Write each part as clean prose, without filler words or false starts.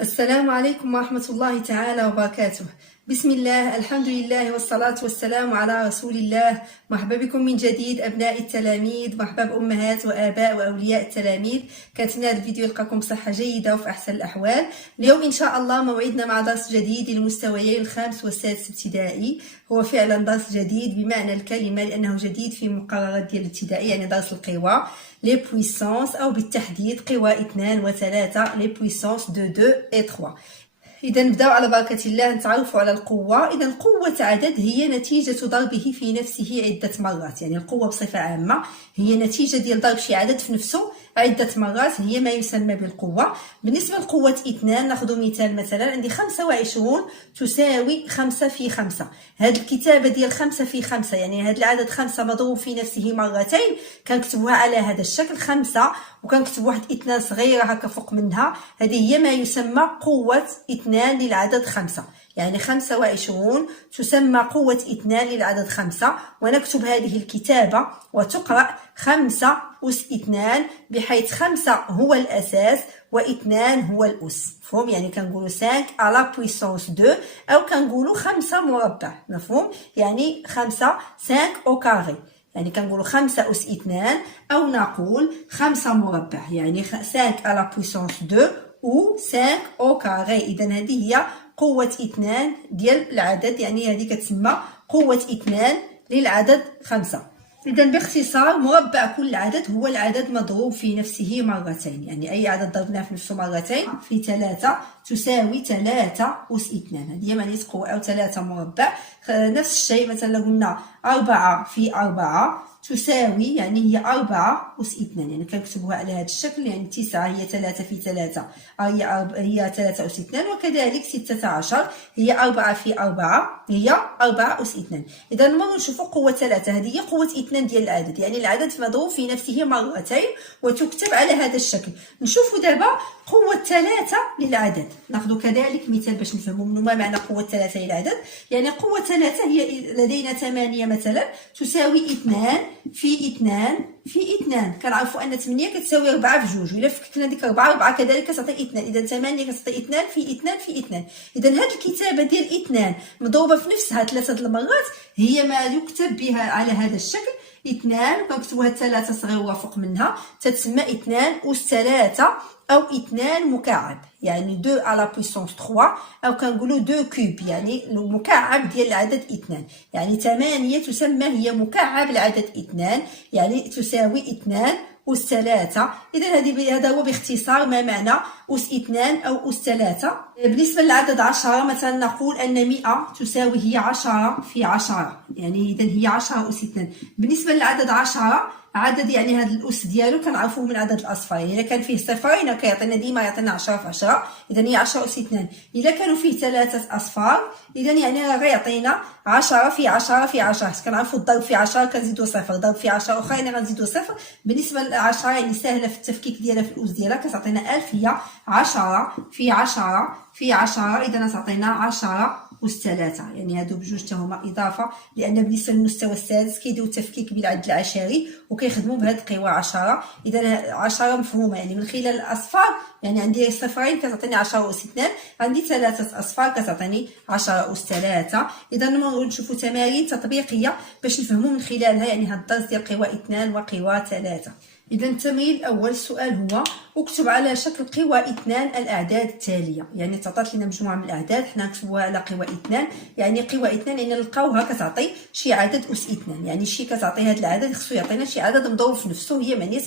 السلام عليكم ورحمة الله تعالى وبركاته. بسم الله، الحمد لله والصلاة والسلام على رسول الله. مرحبا بكم من جديد أبناء التلاميذ، مرحبا بأمهات وآباء وأولياء التلاميذ. كنتمنى هذا الفيديو يلقاكم بصحة جيدة وفي أحسن الأحوال. اليوم إن شاء الله موعدنا مع درس جديد للمستويين الخامس والسادس ابتدائي. هو فعلا درس جديد بمعنى الكلمة لأنه جديد في مقررات ديال الابتدائي، يعني درس القوى لي بويسونس أو بالتحديد قوى 2 و 3 لي بويسونس دو 2 و 3. إذا نبداو على بركة الله نتعرفوا على القوة. إذا قوة عدد هي نتيجة ضربه في نفسه عدة مرات، يعني القوة بصفة عامة هي نتيجة ديال ضرب شي عدد في نفسه عدة مرات، هي ما يسمى بالقوة. بالنسبة لقوة 2 ناخذ مثال، مثلا عندي 25 تساوي 5 في 5. هاد الكتابة ديال 5 في 5 يعني هاد العدد 5 مضروب في نفسه مرتين كنكتبوها على هذا الشكل 5 وكنكتب واحد 2 صغيرة هكا فوق منها. هذه هي ما يسمى قوة 2 للعدد 5، يعني 25 تسمى قوة 2 للعدد 5. ونكتب هذه الكتابة وتقرأ 5 أس 2، بحيث 5 هو الأساس و2 هو الأس. مفهوم؟ يعني كنقولوا 5 على بويسونس 2 أو كنقولوا 5 مربع. مفهوم؟ يعني 5 أو كاري، يعني كنقولوا 5 أس 2 أو نقول 5 مربع، يعني 5 على بويسونس 2 و 5 أو كاري. إذا هذه هي قوة 2 ديال العدد، يعني هذه كتسمى قوة 2 للعدد 5. إذا باختصار مربع كل عدد هو العدد مضروب في نفسه مرتين، يعني أي عدد ضربناه في نفسه مرتين في 3 تساوي 3 أس 2. هذه هي معنى قوة، أو 3 مربع. نفس الشيء مثلا لو قلنا 4 في 4 تساوي، يعني هي 4 أس 2، يعني كنكتبوها على هذا الشكل، يعني 9 هي 3 في 3 هي 3 أس 2، وكذلك 16 هي 4 في 4 هي 4 أس 2. إذا نمروا نشوفوا قوة 3، هذه هي قوة 2 ديال العدد، يعني العدد مضروب في نفسه مرتين وتكتب على هذا الشكل. نشوفوا دابا قوة 3 للعدد، ناخذ كذلك مثال باش نفهموا منه ما معنى قوة 3 للعدد. يعني قوة 3 هي لدينا 8 مثلا تساوي 2 في 2 في 2. كنعرفوا ان 8 كتساوي 4 في 2، الا فككنا ديك 4 كذلك كتعطي 2، اذا 8 كتعطي 2 في 2 في 2. اذا هذه الكتابه ديال 2 مضروبه في نفسها 3 المرات هي ما يكتب بها على هذا الشكل. 2 كنكتبوها 3 صغيره فوق منها تتسمى 2 أس 3 أو 2 مكعب، يعني 2 على بويسونس 3 أو كنقولوا 2 كوب، يعني المكعب ديال العدد 2. يعني 8 تسمى هي مكعب العدد 2، يعني تساوي 2 أس 3. إذا هذا هو باختصار ما معنى أس 2 أو أس 3. بالنسبة للعدد 10 مثلا نقول أن 100 تساوي هي 10 في 10، يعني إذا هي 10 أس 2. بالنسبة للعدد 10 عدد، يعني هذا الأس ديالو كنعرفوه من عدد الأصفار، يعني إذا كان فيه صفرين كيعطينا ديما يعطينا 10 في 10، إذا هي 10 أس 2. إذا كانوا فيه 3 أصفار إذا يعني غيعطينا 10 في 10 في 10. كنعرفوا الضرب في 10 كنزيدو صفر، ضرب في 10 أخرى يعني غنزيدو صفر. بالنسبة ل 10 يعني سهلة في التفكيك ديالها في الأس ديالها، كتعطينا 1000 هي 10 في 10 في 10، إذا تعطينا 10 أس 3. يعني هادو بجوج تا هما إضافة، لأن بالنسبة للمستوى السادس كيديروا التفكيك بالعد العشري وكيخدموا بهاد القوى 10. إذا 10 مفهومة يعني من خلال الأصفار، يعني عندي صفرين كتعطيني 10 أس 2، عندي 3 أصفار كتعطيني 10 أس 3. إذا نشوفوا تمارين تطبيقية باش نفهموا من خلالها يعني هاد الدرس ديال قوى 2 وقوى 3. إذا التمرين الأول السؤال هو اكتب على شكل قوى 2 الأعداد التالية. يعني تعطات لنا مجموعة من الأعداد حنا نكتبوها على قوى 2، يعني قوى 2 يعني نلقاوها كتعطي شي عدد أس 2، يعني شي كتعطي هذا العدد خصو يعطينا شي عدد مضروب في نفسه، هي معنية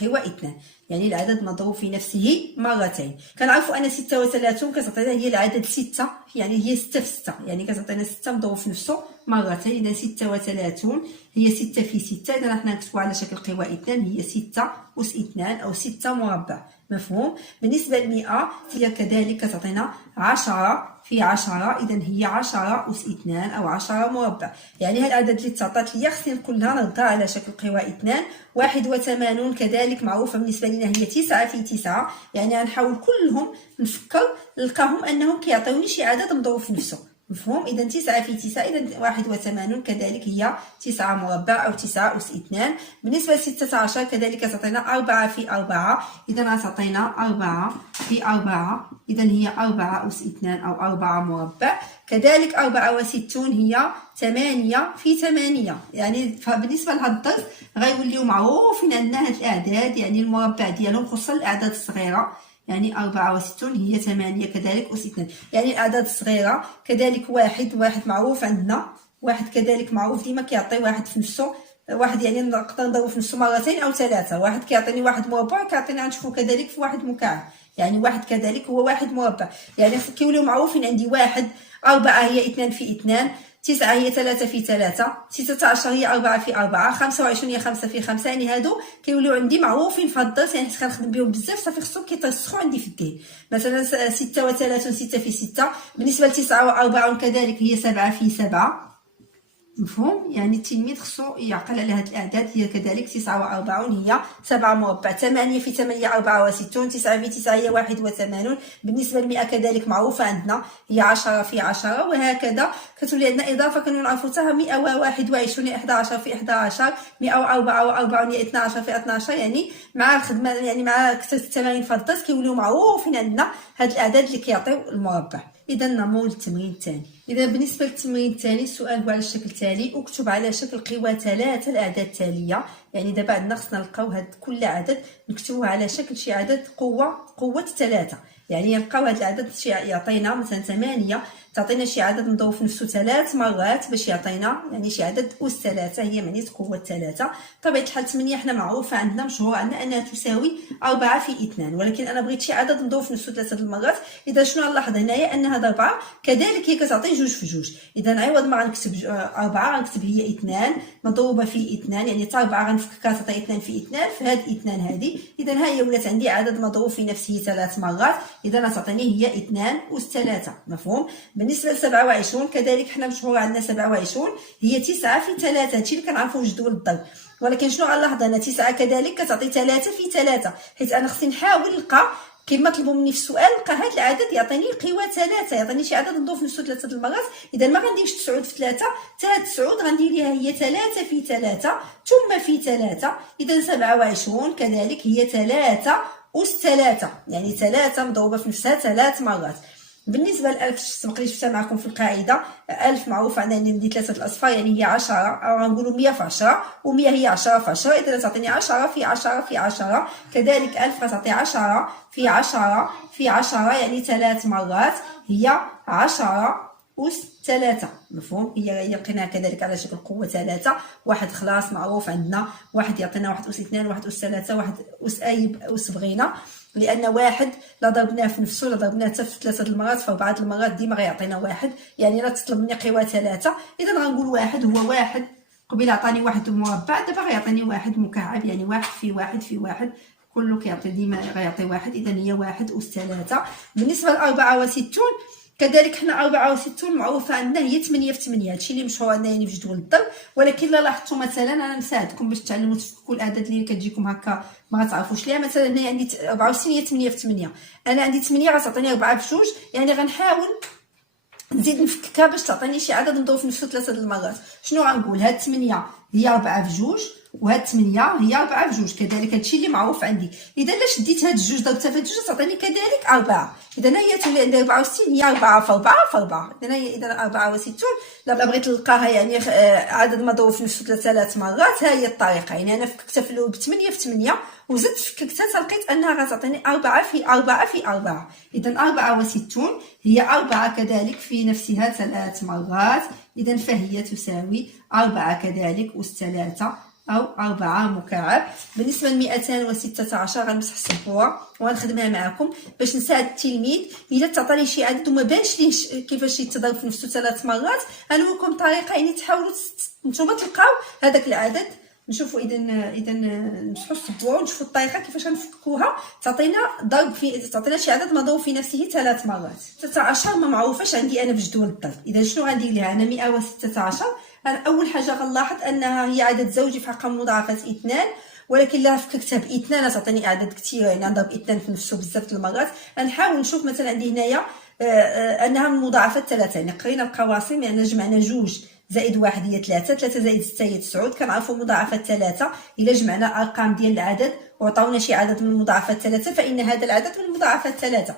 قوى 2، يعني العدد مضروب في نفسه مرتين. كنعرفوا أن 36 كتعطينا هي العدد 6، يعني هي 6 في 6، يعني كتعطينا 6 مضروب في نفسه مرتين. إذا 36 هي 6 في 6، إذا حنا نكتبوها على شكل قوى 2 هي 6 أس 2 أو 6 مربع. مفهوم؟ بالنسبة ل100 هي كذلك كتعطينا 10 في 10، إذا هي 10 أس 2 أو 10 مربع. يعني هاد العدد اللي تعطات ليا خصني كلها نردها على شكل قوى 2. 81 كذلك معروفة بالنسبة لنا هي 9 في 9، يعني غنحاول كلهم نفكر نلقاهم أنهم كيعطيوني شي عدد مضروب في نفسه. مفهوم؟ إذا 9 في 9 إذا 81 كذلك هي 9 مربع أو 9 أس 2. بالنسبة ل 16 كذلك تعطينا 4 في 4، إذا تعطينا 4 في 4، إذا هي 4 أس 2 أو 4 مربع. كذلك 64 هي 8 في 8، يعني فبالنسبة لهذا الدرس غيوليو معروفين عندنا هاد الأعداد، يعني المربع ديالهم خصوصا الأعداد الصغيرة، يعني 64 هي 8 كذلك أس 2، يعني الأعداد الصغيرة. كذلك واحد معروف عندنا، واحد كذلك معروف ديما كيعطي واحد في نفسه، واحد يعني نقدر نضربو في نفسه مرتين أو ثلاثة. واحد كيعطيني واحد مربع كيعطينا غنشوفو كذلك في واحد مكعب، يعني واحد كذلك هو واحد مربع، يعني كيوليو معروفين عندي. واحد 4 هي 2 في 2، 9 هي 3 في 3، 16 هي 4 في 4، 25 هي 5 في 5. يعني هادو كيوليو عندي معروفين في هاد الدرس، يعني حيت كنخدم بهم بزاف صافي خصهم كيترسخوا عندي في الذهن. مثلا 36 6 في 6. بالنسبه ل 49 كذلك هي 7 في 7. مفهوم؟ يعني التلميذ خصو يعقل على هاد الاعداد. هي كذلك 49 هي 7 مربع. 8 في 8 64، 9 في 9 هي 81. بالنسبه ل 100 كذلك معروفه عندنا هي 10 في 10، وهكذا كتولي عندنا اضافه كنعرفوا حتى 121 11 في 11، 144 هي 12 في 12. يعني مع الخدمه، يعني مع كثره التمارين في الدرس كيوليو معروفين عندنا هاد الاعداد اللي كيعطيو المربع. اذا نمول التمرين الثاني. اذا بالنسبه للتمرين الثاني السؤال هو على الشكل التالي: اكتب على شكل قوى 3 الاعداد التاليه. يعني دابا عندنا خصنا نلقاو هاد كل عدد نكتبوه على شكل شي عدد قوه 3. يعني نلقاو هاد العدد شي يعطينا مثلا 8 تعطينا شي عدد نضرب في نفسه 3 مرات باش يعطينا يعني شي عدد أس 3 هي معنيت قوة 3. طبيعة الحال 8 حنا معروفة عندنا مشهورة عندنا أنها تساوي 4 في 2، ولكن أنا بغيت شي عدد نضرب في نفسه 3 المرات. إذا شنو غنلاحظ هنايا أن هاد 4 كذلك هي كتعطي 2 في 2. إذا عوض ما غنكتب 4 غنكتب هي 2 مضروبة في 2، يعني حتى 4 غنفككها تعطي 2 في 2 فهاد 2 هذه. إذا ها هي ولات عندي عدد مضروب في نفسه 3 مرات، إذا تعطيني هي 2 أس 3. مفهوم؟ بالنسبه ل 27 كذلك حنا مشهوره عندنا 27 هي 9 في 3، هادشي اللي كنعرفوا في جدول الضرب. ولكن شنو غنلاحظ انا 9 كذلك كتعطي 3 في 3، حيت انا خصني نحاول نلقى كما طلبوا مني في السؤال نلقى هذا العدد يعطيني قوى 3، يعطيني شي عدد نضرب في نفسه 3 المرات. اذا ما غنديرش 9 في 3، حتى هاد 9 غندير ليها هي 3 في 3 ثم في 3. اذا 27 كذلك هي 3 أس 3، يعني 3 مضروبه في نفسها 3 مرات. بالنسبه ل 1000 سبق لي شفتها معكم في القاعده، 1000 معروف عندنا ندير 3 الاصفار يعني هي 10 او غنقولوا 100 في 10، و100 هي 10 في 10. اذا تعطيني 10 في 10 في 10. كذلك 1000 غتعطي 10 في 10 في 10 يعني 3 مرات هي 10 أس 3. مفهوم؟ هي لقيناها كذلك على شكل قوة 3. واحد خلاص معروف عندنا، واحد يعطينا 1 أس 2، 1 أس 3، 1 أس أي أس بغينا، لأن واحد لا ضربناه في نفسه لا ضربناه حتى في 3 المرات فبعض المرات ديما غيعطينا واحد. يعني لا تطلب مني قوة 3، إذا غنقول واحد هو واحد. قبيل عطاني واحد مربع، دابا غيعطيني واحد مكعب، يعني واحد في واحد في واحد كله كيعطي ديما غيعطي واحد. إذا هي 1 أس 3. بالنسبة ل 64 كذلك حنا 64 معروفه عندنا هي 8 في 8، هادشي اللي مشهور عندنا يعني في جدول الضرب. ولكن لا لاحظتوا مثلا انا نساعدكم باش تعلموا تفكوا الاعداد اللي كتجيكم هكا ما غتعرفوش ليها. مثلا هنا عندي 64 هي 8 في 8، انا عندي 8 غتعطيني 4 في 2، يعني غنحاول نزيد نفككها باش تعطيني شي عدد نضرب في نفسه 3 المرات. شنو غنقول؟ هاد 8 هي 4 في 2 وهاد 8 هي 4 في 2، كذلك هادشي اللي معروف عندي. اذا لا شديت هاد الجوج ضربتها في هاد الجوج تعطيني كذلك 4. اذا هي تولي عندي 64 هي 4 في 4 في 4. اذا 64 لا بغيت نلقاها يعني عدد مضروب في نفسه 3 مرات، ها هي الطريقه. يعني انا فككتها في الاول ب 8 في 8 وزدت فككتها حتى لقيت انها غتعطيني 4 في 4 في 4. اذا 64 هي 4 كذلك في نفسها 3 مرات، اذا فهي تساوي 4 كذلك أس 3 أو 4 مكعب. بالنسبة ل 216 غنمسح السبورة وغنخدمها معكم باش نساعد التلميذ. إلا تعطاني شي عدد وما بانش ليه كيفاش يتضرب في نفسه 3 مرات، غنوريكم طريقة يعني تحاولوا نتوما تلقاو هذاك العدد. نشوفوا اذا نمسحوا السبوره ونشوفوا الطريقه كيفاش غنفكوها. تعطينا شي عدد مضروب في نفسه 3 مرات. 16 ما معروفاش عندي انا في جدول الضرب، اذا شنو غندير لها انا 116؟ انا اول حاجه غنلاحظ انها هي عدد زوجي في رقم مضاعفات 2، ولكن لا فككتها ب2 تعطيني اعداد كثيره، يعني نضرب 2 في نفسه بزاف د المرات. غنحاول نشوف مثلا عندي هنايا انها من مضاعفات 3. يعني قرينا القواسم يعني جمعنا 2 زائد 1 هي 3، 3 زائد 6 هي 9. كنعرفوا مضاعفات 3 الا جمعنا الارقام ديال العدد وعطاونا شي عدد من مضاعفات 3 فان هذا العدد من مضاعفات 3.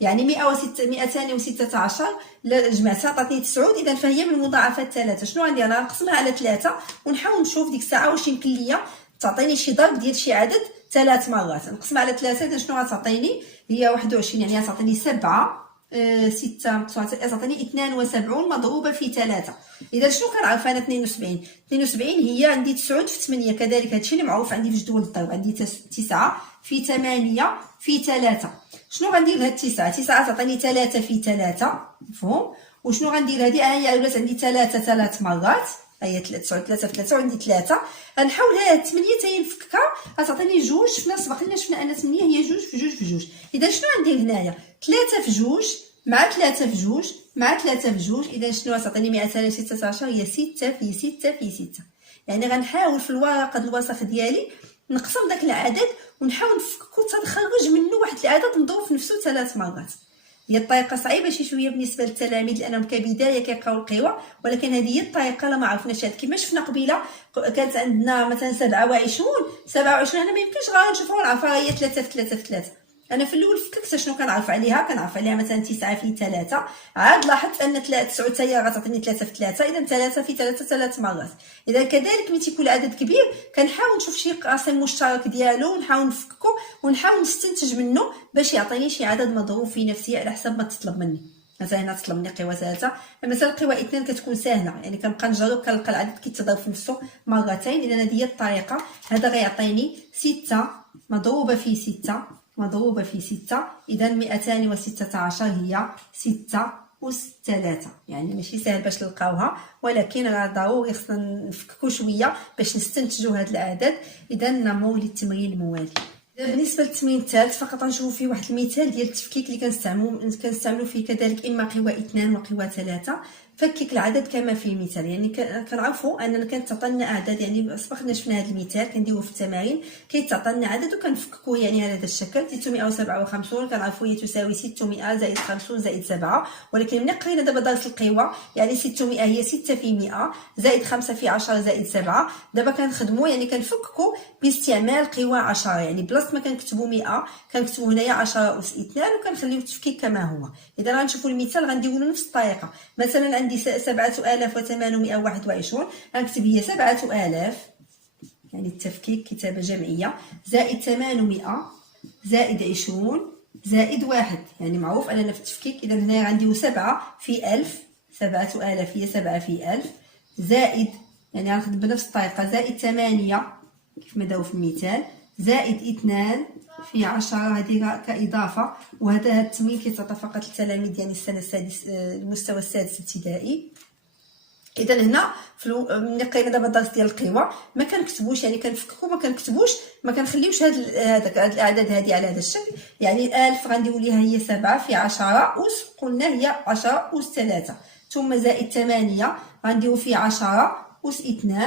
يعني 216 لا جمعتها عطاتني 9، اذا فهي من مضاعفات 3. شنو غندير؟ انا نقسمها على 3 ونحاول نشوف ديك الساعه واش يمكن ليا تعطيني شي ضرب ديال شي عدد 3 مرات. نقسم على 3 اذا شنو غتعطيني؟ هي 21، يعني غتعطيني 7 6 تعطيني 72 مضروبه في 3. اذا شنو كنعرف انا؟ 72 هي عندي 9 في 8. كذلك هادشي اللي معروف عندي في جدول الضرب. عندي 9 في 8 في 3. شنو غندير لهاد 9 تعطيني 3 في 3، مفهوم؟ وشنو غندير هادي؟ هي ولات عندي 3 مرات، هي 3 في 3 وعندي 3. غنحاول هاد 8 حتى نفككها غتعطيني 2 في نفس باقي شفنا ان 8 هي 2 في 2 في 2. اذا شنو غندير هنايا؟ 3 في 2 مع 3 في 2 مع 3 في 2. اذا شنو غتعطيني؟ 216 هي 6 في 6 في 6. يعني غنحاول في الورقه الوسخ ديالي نقسم داك العدد ونحاول نفككو حتى نخرج منه واحد العدد نضرب في نفسه 3 مرات. هي الطريقه صعيبه شويه بالنسبه للتلاميذ لانهم كبدايه كيبقاو القوى، ولكن هذه هي الطريقه. لا ما عرفناش كما شفنا قبيله كانت عندنا مثلا 27 انا ما يمكنش غير نشوفها ونعرفها هي 3 في 3 في 3. انا في الاول فككت شنو كنعرف عليها؟ كنعرف عليها مثلا 9 في 3. عاد لاحظت ان 9 حتى هي غتعطيني 3 في 3، اذا 3 في 3 3 مرات. اذا كذلك ملي تيكون العدد كبير كنحاول نشوف شي قاسم مشترك ديالو ونحاول نفككو ونحاول نستنتج منه باش يعطيني شي عدد مضروب في نفسه على حسب ما تطلب مني. مثلا هنا تطلب مني قوه 3، مثلا قوه 2 كتكون سهله، يعني كنبقى نجرب كنلقى العدد كيتضرب في نفسه مرتين. اذا هذه هي الطريقه. هذا غيعطيني 6 مضروبه في 6 مضروبة في 6. إذا 216 هي 6 أس 3. يعني ماشي سهل باش نلقاوها، ولكن راه ضروري خصنا نفككو شوية باش نستنتجو هذا العدد. إذا نمروا للتمرين الموالي. بالنسبة للتمرين الثالث فقط غنشوفو فيه واحد المثال ديال التفكيك اللي كنستعملو فيه كذلك إما قوة 2 وقوة 3. فكك العدد كما في المثال. يعني كنعرفوا اننا كانت تعطينا اعداد، يعني سبقنا شفنا هذا المثال كنديروه في التمارين. كيتعطينا عدد وكنفككوه يعني على هذا الشكل. 657 كنعرفوا هي تساوي 600 زائد 50 زائد 7. ولكن ملي قرينا دابا درس القوى يعني 600 هي 6 في 100 زائد 5 في 10 زائد 7. دابا كنخدموا يعني كنفككوا باستعمال قوى 10. يعني بلاصه ما كنكتبوا 100 كنكتبوا هنايا 10 أس 2 وكنخليو التفكيك كما هو. اذا غنشوفوا المثال غنديروا نفس الطريقه. مثلا عندي 7821 غنكتب هي 7000 يعني التفكيك كتابه جمعيه زائد 800 زائد 20 زائد 1. يعني معروف اننا في التفكيك. اذا هنا عندي 7 في 1000 7000 هي 7 في 1000 زائد يعني غنخدم بنفس الطريقه زائد 8 كيف ما داو في المثال زائد 2 في 10 هذه كإضافة. وهذا التمرين كيتعطى فقط للتلاميذ يعني السنة السادسة المستوى السادس ابتدائي. إذا هنا ملي قرينا دابا الدرس ديال القوى ما كنكتبوش يعني كنفككو ما كنخليوش هذاك الأعداد هذه على هذا الشكل. يعني 1000 غنديرو ليها هي 7 في 10 أس قلنا هي 10 أس 3 ثم زائد 8 غنديرو فيه 10 أس 2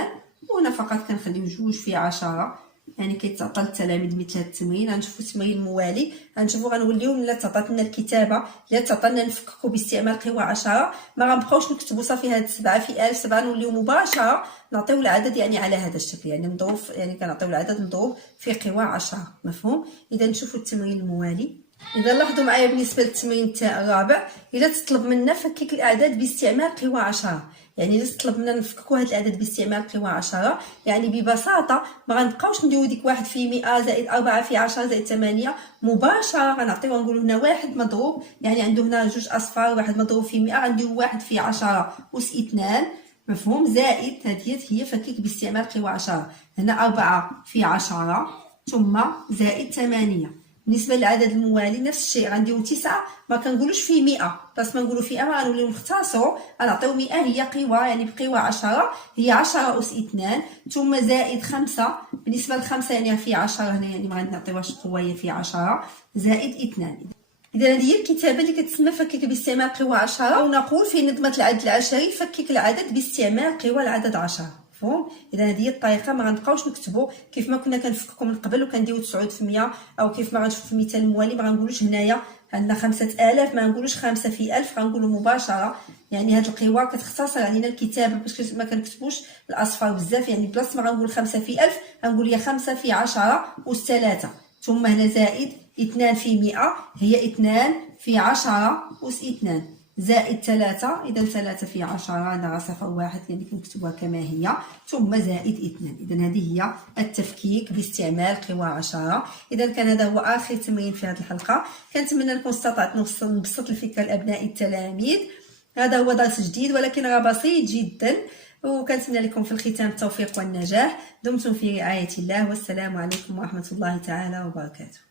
وهنا فقط كنخليو 2 في 10. يعني كيتعطى للتلاميذ مثل هذا التمرين. غنشوفوا التمرين الموالي غنشوفوا غنوليو ملي تعطاتنا الكتابه اللي تعطانا نفككوا باستعمال قوى 10 ما غنبقاوش نكتبوا صافي هاد 7 في 1000 7 نوليو مباشره نعطيو العدد يعني على هذا الشكل. يعني مضروب يعني كنعطيو العدد مضروب في قوى 10. مفهوم؟ اذا نشوفوا التمرين الموالي. اذا لاحظوا معايا بالنسبه للتمرين الرابع اذا تطلب منا فكك الاعداد باستعمال قوى 10. يعني اذا تطلب منا نفككوا هاد الاعداد باستعمال قوى 10 يعني ببساطه ما غنبقاوش نديرو ديك 1 في 100 زائد 4 في 10 زائد 8 مباشره غنعطيو غنقولوا هنا 1 مضروب يعني عنده هنا 2 اصفار 1 مضروب في 100 غنديرو 1 في 10 أس 2. مفهوم؟ زائد هذه هي فكك باستعمال قوى 10. هنا 4 في 10 ثم زائد 8. بالنسبه للعدد الموالي نفس الشيء غنديرو 9 ما كنقولوش فيه 100 بس ما نقولوا فيه 100 غنوليو نختصروا غنعطيو 100 هي قوى يعني بقوى 10 هي 10 أس 2 ثم زائد 5. بالنسبه للخمسة يعني في 10 هنا يعني ما غنعطيوهاش قوه هي في 10 زائد 2. اذا هذه هي الكتابه اللي كتسمى فكك باستعمال قوى 10 او نقول في نظمه العدد العشري فكك العدد باستعمال قوى العدد 10. مفهوم؟ اذا هذه هي الطريقه. ما غنبقاوش نكتبوا كيف ما كنا كنفككوا من قبل وكنديروا 9 في 100 او كيف ما غنشوفوا في المثال الموالي ما غنقولوش هنايا عندنا 5000 ما نقولوش 5 في 1000 غنقولوا مباشره. يعني هاد القوى كتختصر علينا الكتابه باش ما كنكتبوش الاصفار بزاف. يعني بلاصه ما غنقول 5 في 1000 غنقول هي 5 في 10 أس 3، ثم هنا زائد 2 في 100 هي 2 في 10 أس 2 زائد 3. إذا 3 في 10 هذا صفر واحد يعني كنكتبوها كما هي، ثم زائد 2. إذا هذه هي التفكيك باستعمال قوى 10. إذا كان هذا هو آخر تمرين في هذه الحلقة. كنتمنى نكون استطعت نبسط الفكرة لأبناء التلاميذ. هذا هو درس جديد ولكن راه بسيط جدا، وكنتمنى لكم في الختام التوفيق والنجاح. دمتم في رعاية الله، والسلام عليكم ورحمة الله تعالى وبركاته.